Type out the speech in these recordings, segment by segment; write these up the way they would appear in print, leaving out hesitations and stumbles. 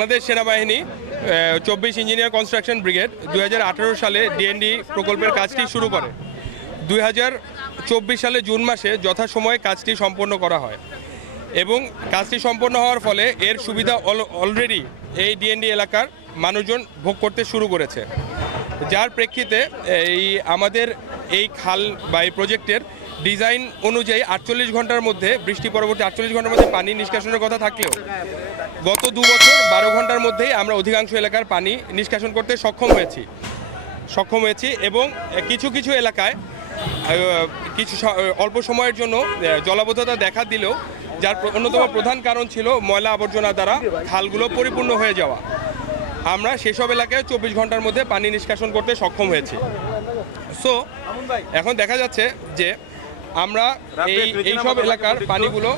বাংলাদেশ সেনাবাহিনী 24 engineer construction brigade 2018 সালে DND প্রকল্পের কাজটি শুরু করে। 2024 সালে জুন মাসে যথাসময়ে কাজটি সম্পন্ন করা হয় এবং কাজটি সম্পন্ন হওয়ার ফলে এর সুবিধা অলরেডি এই ডিএনডি এলাকার মানুষজন ভোগ করতে শুরু করেছে, যার প্রেক্ষিতে আমাদের এই খাল বা এই প্রজেক্টের ডিজাইন অনুযায়ী 48 ঘন্টার মধ্যে বৃষ্টি পরবর্তী 48 ঘন্টার মধ্যে পানি নিষ্কাশনের কথা থাকলেও গত 2 বছর 12 ঘন্টার মধ্যেই আমরা অধিকাংশ এলাকার পানি নিষ্কাশন করতে সক্ষম হয়েছি এবং কিছু কিছু এলাকায় কিছু অল্প সময়ের জন্য জলাবদ্ধতা দেখা দিলেও যার অন্যতম প্রধান কারণ ছিল ময়লা আবর্জনা দ্বারা খালগুলো পরিপূর্ণ হয়ে যাওয়া। আমরা সেসব এলাকায় 24 ঘন্টার মধ্যে পানি নিষ্কাশন করতে সক্ষম হয়েছি। সো এখন দেখা যাচ্ছে যে আমরা এইসব এলাকার পানিগুলো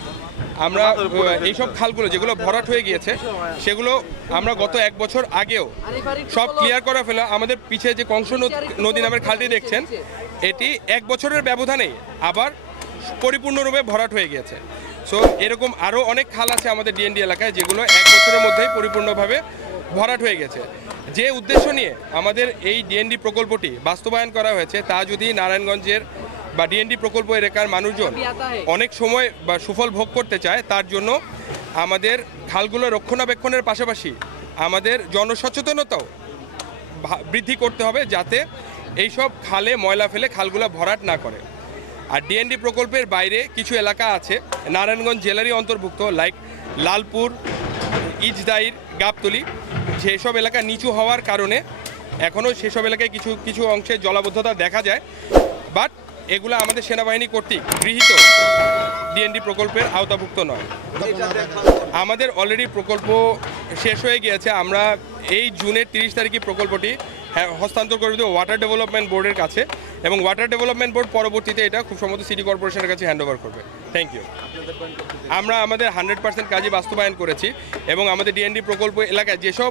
আমরা এইসব খালগুলো যেগুলো ভরাট হয়ে গিয়েছে সেগুলো আমরা গত 1 বছর আগেও সব ক্লিয়ার করা ফেলা। আমাদের পিছিয়ে যে কংস নদী নামের খালটি দেখছেন এটি 1 বছরের ব্যবধানেই আবার পরিপূর্ণরূপে ভরাট হয়ে গিয়েছে। সো এরকম আরও অনেক খাল আছে আমাদের ডিএনডি এলাকায় যেগুলো 1 বছরের মধ্যেই পরিপূর্ণভাবে ভরাট হয়ে গেছে। যে উদ্দেশ্য নিয়ে আমাদের এই ডিএনডি প্রকল্পটি বাস্তবায়ন করা হয়েছে তা যদি নারায়ণগঞ্জের বা ডিএনডি প্রকল্প এলাকার মানুষজন অনেক সময় বা সুফল ভোগ করতে চায়, তার জন্য আমাদের খালগুলো রক্ষণাবেক্ষণের পাশাপাশি আমাদের জনসচেতনতাও বৃদ্ধি করতে হবে যাতে এইসব খালে ময়লা ফেলে খালগুলো ভরাট না করে। আর ডিএনডি প্রকল্পের বাইরে কিছু এলাকা আছে নারায়ণগঞ্জ জেলারই অন্তর্ভুক্ত, লাইক লালপুর, ইজদাইর, গাবতলী, যেসব এলাকা নিচু হওয়ার কারণে এখনও সেসব এলাকায় কিছু কিছু অংশে জলাবদ্ধতা দেখা যায়, বাট এগুলো আমাদের সেনাবাহিনী কর্তৃক গৃহীত ডিএনডি প্রকল্পের আওতাভুক্ত নয়। আমাদের অলরেডি প্রকল্প শেষ হয়ে গিয়েছে। আমরা এই জুনের 30 তারিখে প্রকল্পটি হস্তান্তর করে দেব ওয়াটার ডেভেলপমেন্ট বোর্ডের কাছে এবং ওয়াটার ডেভেলপমেন্ট বোর্ড পরবর্তীতে এটা খুব সম্ভবত সিটি কর্পোরেশনের কাছে হ্যান্ডওভার করবে। Thank you. আমরা আমাদের 100% কাজই বাস্তবায়ন করেছি এবং আমাদের ডিএনডি প্রকল্প এলাকায় যেসব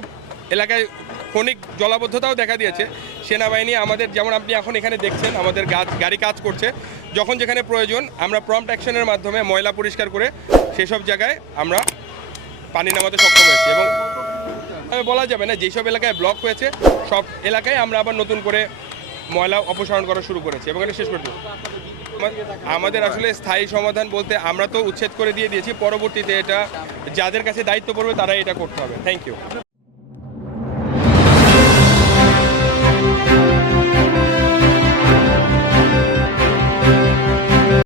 এলাকায় ক্ষণিক জলাবদ্ধতাও দেখা দিয়েছে সেনাবাহিনী আমাদের, যেমন আপনি এখন এখানে দেখছেন আমাদের গাড়ি কাজ করছে, যখন যেখানে প্রয়োজন আমরা প্রম্পট অ্যাকশনের মাধ্যমে ময়লা পরিষ্কার করে সেসব জায়গায় আমরা পানি নামাতে সক্ষম হয়েছি। এবং বলা যাবে না যেসব এলাকায় ব্লক হয়েছে সব এলাকায় আমরা আবার নতুন করে ময়লা অপসারণ করা শুরু করেছি এবং এটা শেষ করে দেব। আমাদের আসলে স্থায়ী সমাধান বলতে আমরা তো উচ্ছেদ করে দিয়েছি, পরবর্তীতে এটা যাদের কাছে দায়িত্ব পড়বে তারাই এটা করতে হবে। Thank you.